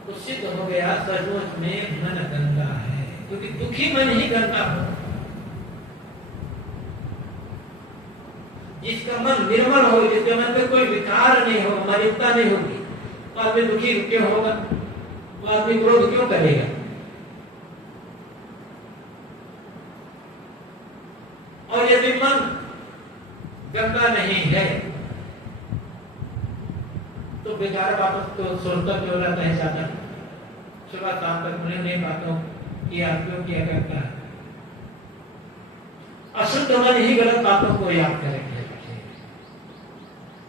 तो सिद्ध हो गया सचमुच में मन गंदा है, क्योंकि दुखी मन ही गंदा हो। जिसका मन निर्मल हो, जिसके मन में कोई विकार नहीं हो, मलिनता नहीं होगी, तो आदमी दुखी क्यों होगा, वो आदमी क्रोध क्यों करेगा। और यदि मन गंदा नहीं है तो बेकार बातों को सोचता क्यों रहता है ज्यादा, सुबह शाम तक उन्हें नई बातों की याद क्यों किया करता है। अशुद्ध मन ही गलत बातों को याद करेंगे।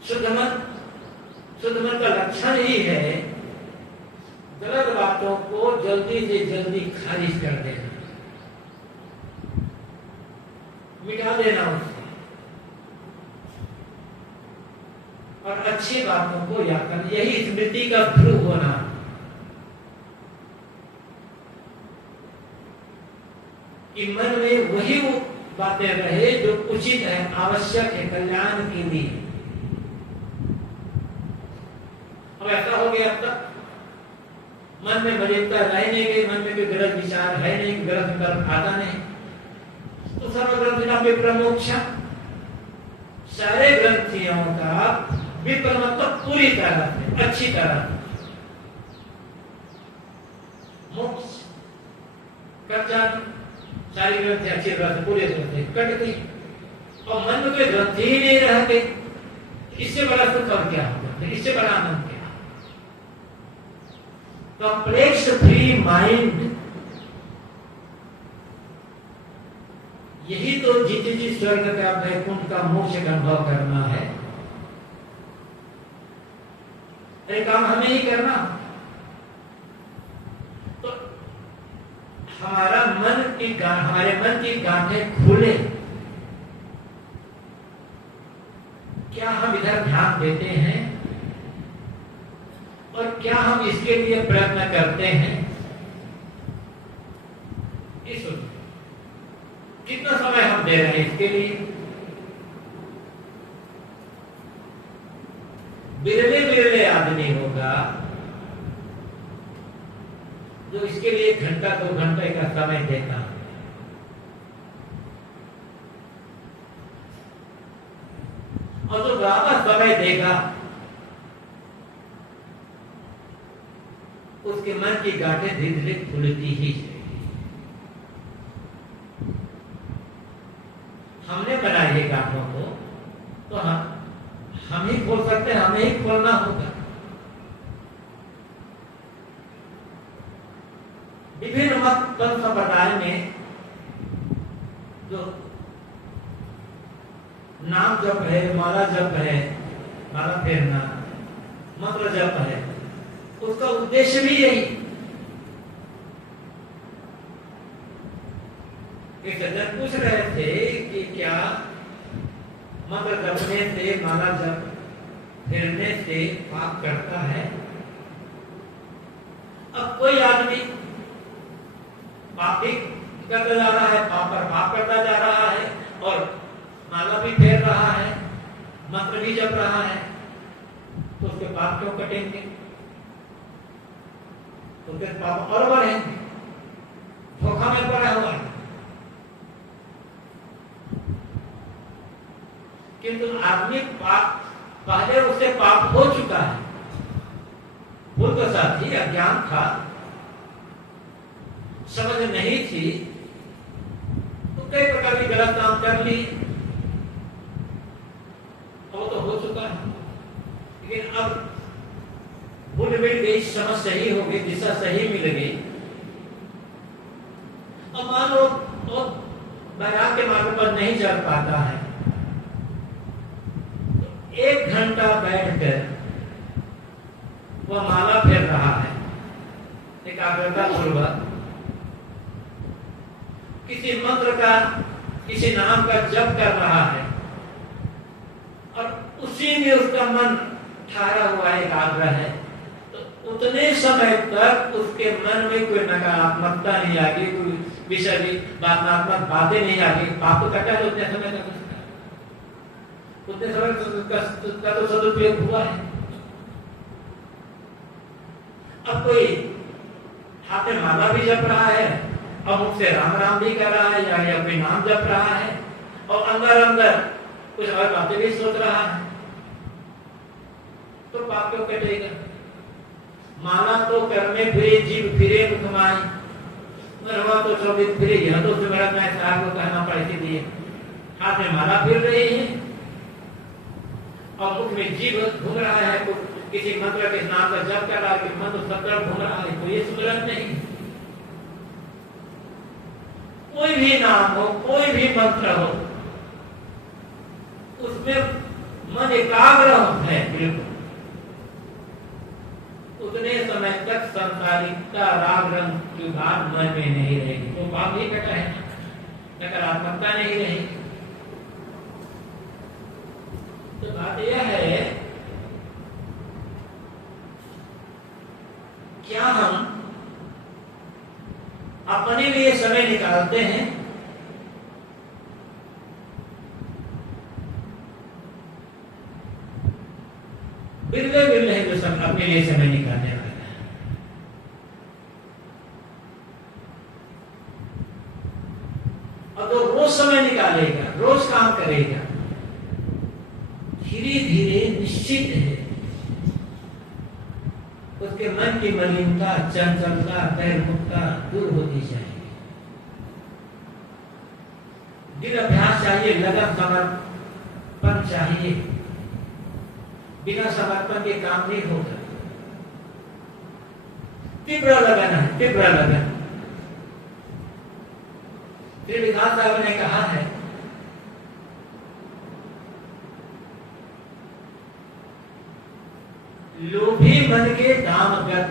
शुद्ध मन का लक्षण ही है गलत बातों को जल्दी से जल्दी खारिज कर देना, मिटा देना उससे, और अच्छी बातों को याद करना। यही स्मृति का ध्रुव होना। कि मन में वही वो बातें रहे जो उचित है, आवश्यक है, कल्याण के लिए। अब ऐसा हो गया, अब तक मन मन में मलिनता रह नहीं गई, मन में कोई गलत विचार है नहीं, गलत कर्म आता नहीं, तो सर्वग्रंथिना विप्रमोक्षा, सारे ग्रंथियों का विप्र मतलब पूरी तरह से, अच्छी तरह मोक्ष कट जाना, सारी ग्रंथि अच्छी तरह से पूरी तरह से कट गई और मन में कोई ग्रंथि ही नहीं रह गई। इससे बड़ा सुख और क्या होगा, इससे बड़ा आनंद क्या? कॉम्प्लेक्स फ्री माइंड, यही तो जीते जी स्वर्ग का वैकुंठ का मोक्ष का अनुभव करना है। ये काम हमें ही करना। तो हमारे मन की गांठें खुले, क्या हम इधर ध्यान देते हैं और क्या हम इसके लिए प्रयत्न करते हैं? इस कितना समय हम दे रहे हैं इसके लिए? बिरले बिरले आदमी होगा जो इसके लिए 1 घंटा 2 घंटे का समय देता, और जो ज्यादा समय देगा उसके मन की गांठें धीरे धीरे खुलती ही जाएगी। हमने बनाई है गांठों को, तो हम ही खोल सकते हैं, हमें ही खोलना होगा। विभिन्न मत संप्रदाय में जो नाम जप है, माला जप है, माला फेरना, मंत्र जप है, उसका उद्देश्य भी यही। एक सज्जन पूछ रहे थे कि क्या मंत्र जपने से, माला जप फेरने से पाप करता है? अब कोई आदमी पाप भी करता जा रहा है, पाप पर पाप करता जा रहा है, और माला भी फेर रहा है, मंत्र भी जप रहा है, तो उसके पाप क्यों कटेंगे? उसके पाप और बढ़ेंगे। धोखा में पड़ा हुआ है। किंतु आदमी पाप, पहले उससे पाप हो चुका है, भूल तो साथी अज्ञान था, समझ नहीं थी, तो कई प्रकार की गलत काम कर ली, वो तो हो चुका है। लेकिन अब भूल मिल गई, समझ सही हो गई, दिशा सही मिल गई, अब मान लो वो वैराग्य के मार्ग पर नहीं चल पाता है, तो 1 घंटा बैठकर वह माला फेर रहा है, एकाग्रता पूर्वक किसी मंत्र का, किसी नाम का जप कर रहा है, और उसी में उसका मन ठहरा हुआ है, एकाग्र है, तो उतने समय तक उसके मन में कोई नकारात्मकता नहीं आ गई, कोई विषय भावनात्मक बातें नहीं आ गई। पाप तो कटा है उतने समय तक, उतने समय का तो सदुपयोग हुआ है। अब कोई हाथ में माला भी जप रहा है और मुख से राम राम भी कर रहा है, या कोई नाम जप रहा है, और अंदर अंदर कुछ और बातें भी सोच रहा है, तो पाप क्यों कटेगा? माला तो करने फिरे जीव फिरे मुख माई, मरवा तो 24 फिरे, यह तो मेरा मैं साहब को कहना पड़े दिए। हाथ में माला फिर रही है और मुख में जीव घूम रहा है, तो किसी मंत्र के नाम का जप कर रहा है, मंत्र सत्र घूम रहा है, तो ये सुधरत नहीं। कोई भी नाम हो, कोई भी मंत्र हो, उसमें मन एकाग्र है बिल्कुल, उतने समय तक संसारिकता, राग रंग की बात मन में नहीं रहेगी, तो पाप ही कटा है, नकारात्मकता नहीं रहेगी। तो बात यह है, क्या हम अपने लिए समय निकालते हैं? बिरले बिरले है जो सब अपने लिए समय निकालने वाला है। निकालेगा, रोज काम करेगा, धीरे धीरे निश्चित है उसके मन की मलिनता, चंचलता, दैर्मुखता दूर होती जाएगी। दिन अभ्यास चाहिए, लगन समर्पण चाहिए, बिना समर्पण के काम नहीं होगा। तीव्र लगन है, तीव्र लगन। श्री विकास साहब ने कहा है लोभी मन के दामगत,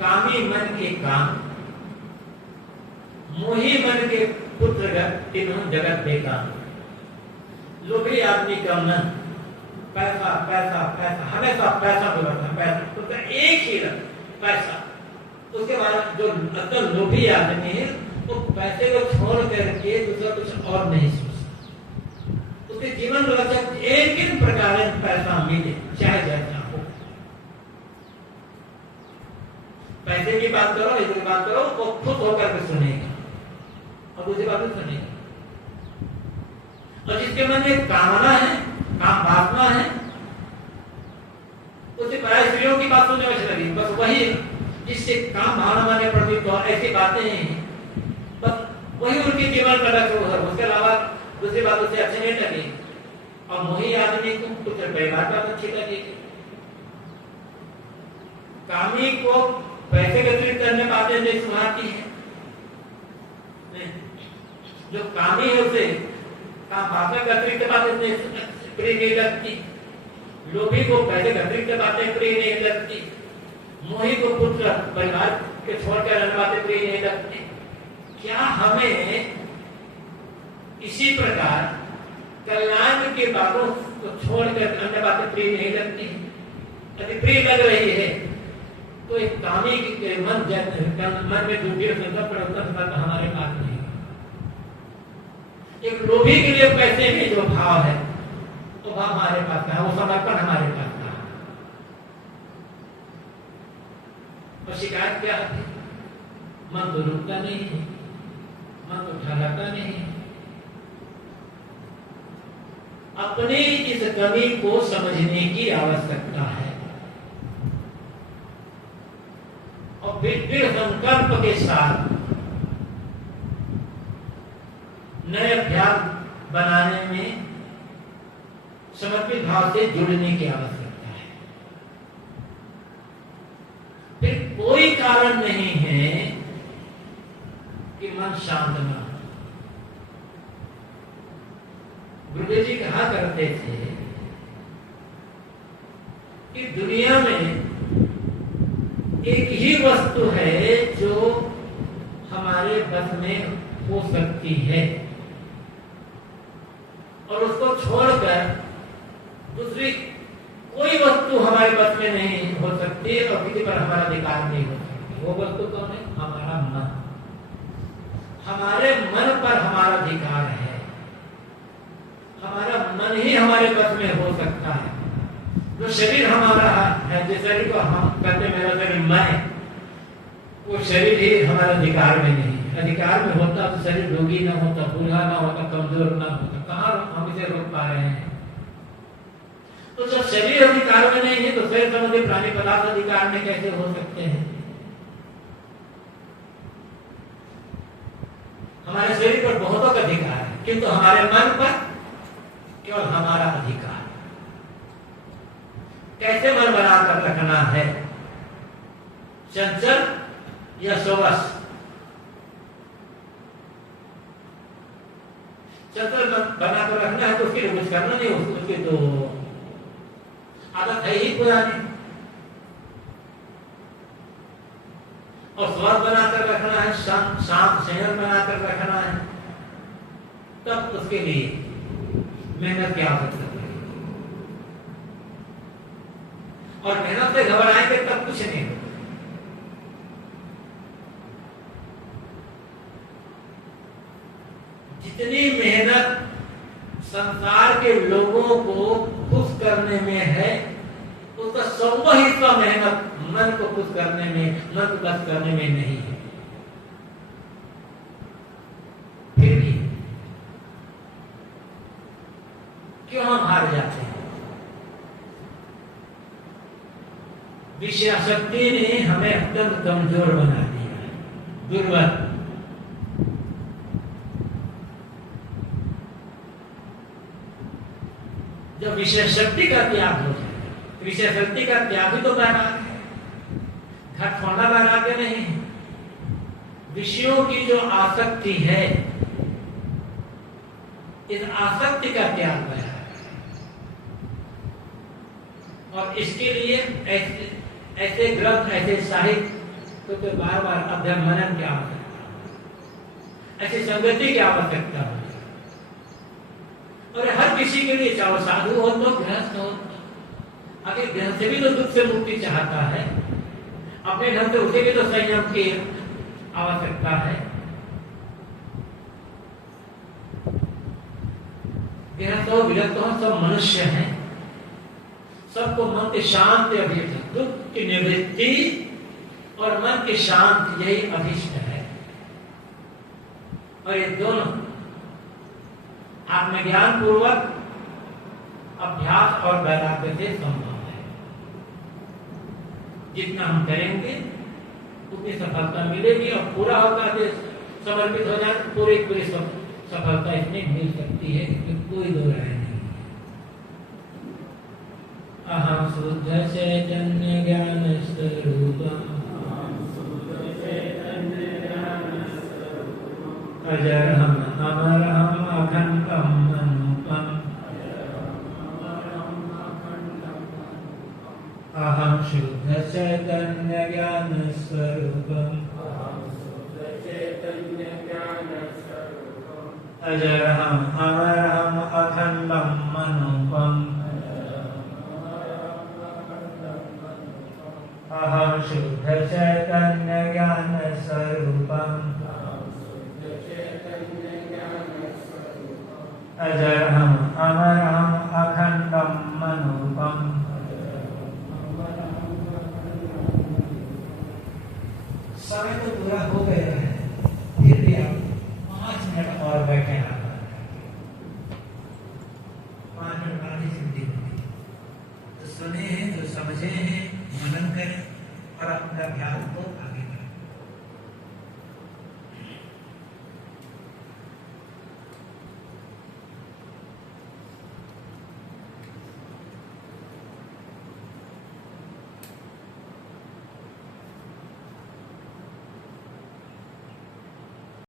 कामी मन के काम, मोही मन के पुत्रगत, तीनों जगत बेकाम। लोभी आदमी का मन पैसा पैसा पैसा, हमेशा पैसा बोलता है, पैसा तो एक ही रख पैसा। उसके बाद जो अंदर लोभी आदमी है वो पैसे को छोड़ करके दूसरा कुछ और नहीं सोचता। उसके जीवन में लगता एक ही प्रकार पैसा मिले, चाहे जैसा हो। पैसे की बात करो, इसकी बात करो, वो खुद होकर के सुनेगा और दूसरी बात भी सुनेगा। और जिसके मन में कामना है, काम वासना है, उसे पराई स्त्रियों की बात सुनने में अच्छा लगी। बस वही जिससे काम भावना माने प्रति तो ऐसी बातें हैं, बस वही उनके जीवन का लक्ष्य है। उसके अलावा दूसरी बात उसे अच्छी नहीं लगी। और मोही आदमी को कुछ व्यवहार बात अच्छी लगेगी। कामी को पैसे एकत्रित करने बातें नहीं सुनाती है, जो कामी है उसे काम वासना एकत्रित बातें प्रिय नहीं लगती। लोभी को पैसे एकत्रित बातें प्रिय नहीं लगती। मोही को पुत्र परिवार के छोड़कर रहने बातें प्रिय नहीं लगती। क्या हमें इसी प्रकार कल्याण के बातों को छोड़कर अन्य बातें प्रिय नहीं लगती? यदि प्रिय लग रही है तो एक कामी के मन में जो वीर संकल्प हमारे पास नहीं। एक लोभी के लिए पैसे में जो भाव है तो भाव हमारे पास है, वो समर्पण हमारे पास है। और शिकायत क्या है? मन तो रुकता नहीं है, मन तो ठहरता नहीं है। अपनी इस कमी को समझने की आवश्यकता है और दृढ़ संकल्प के साथ नए अभ्यास बनाने में समर्पित भाव से जुड़ने की आवश्यकता है। फिर कोई कारण नहीं है कि मन शांत न हो। गुरुदेव जी कहा करते थे कि दुनिया में एक ही वस्तु है जो हमारे बस में हो सकती है और उसको छोड़कर दूसरी कोई वस्तु हमारे बस में नहीं हो सकती और किसी पर हमारा अधिकार नहीं हो सकती। वो वस्तु कौन है? हमारा मन। हमारे मन पर हमारा अधिकार है। हमारा मन ही हमारे बस में हो सकता है। जो शरीर हमारा है, जिस शरीर को हम कहते मेरा शरीर मैं, वो शरीर ही हमारा अधिकार में नहीं। अधिकार में होता तो शरीर रोगी ना होता, बूढ़ा ना होता, कमजोर ना होता। कहाँ हम इसे रोक पा रहे हैं? तो जब शरीर अधिकार में नहीं है तो शरीर संबंधी प्राणी पदार्थ अधिकार में कैसे हो सकते हैं? हमारे शरीर पर बहुतों का अधिकार है, किंतु हमारे मन पर केवल हमारा अधिकार। कैसे मन बनाकर रखना है? चंचल या सोवस? चंचल बनाकर रखना है तो उसके लिए कुछ करना नहीं, उसकी तो आदत है ही पुरानी। और स्वाद बनाकर रखना है, शांत संयम बनाकर रखना है, तब उसके लिए मेहनत की आवश्यकता है। और मेहनत से घबराएंगे तब कुछ नहीं होगा। जितनी मेहनत संसार के लोगों को खुश करने में है, उसका 100वां हिस्सा मेहनत मन को खुश करने में, मन को बस करने में नहीं है। क्यों हम हार जाते हैं? विषयासक्ति ने हमें अत्यंत कमजोर बना दिया है, दुर्बल। जब विषय शक्ति का त्याग हो जाए, विषय शक्ति का त्याग ही तो वैराग्य है, घट होना वैराग्य नहीं। विषयों की जो आसक्ति है, इस आसक्ति का त्याग वैराग्य है। और इसके लिए ऐसे ग्रंथ, ऐसे साहित्य तो बार बार अध्ययन मनन की आवश्यकता, ऐसी संगति की आवश्यकता है। और हर किसी के लिए, चाहे साधु हो तो गृहस्थ हो, अगर गृहस्थ से भी तो दुख से मुक्ति चाहता है, अपने ढंग से उसे भी तो संयम की आवश्यकता है। गृहस्थ हो, विरक्त हो, सब मनुष्य हैं, सबको मन के शांति अभिष्ट, दुख की निवृत्ति और मन के शांति, यही अभिष्ट है। और ये दोनों आत्मज्ञान पूर्वक अभ्यास और वैराग्य से संभव है। जितना हम करेंगे उतनी सफलता मिलेगी, और पूरा होकर के समर्पित हो जाए पूरी पूरी सफलता इसमें मिल सकती है, इसमें कोई दो राय नहीं। अहम शुद्ध चैतन्य ज्ञान स्वरूपम् अजरहम् अमरहम् अखण्डम् अनूपम्। अहम शुद्ध चैतन्य ज्ञान स्वरूपम् अजरहम् अमरहम् अखण्डम् अनूपम्। अहम शुद्ध चैतन्य ज्ञान स्वरूपम् अजरहम् अमरहम् अखण्डम् अनूपम्। समय तो पूरा हो गया है, फिर भी आप 5 मिनट और बैठे हैं।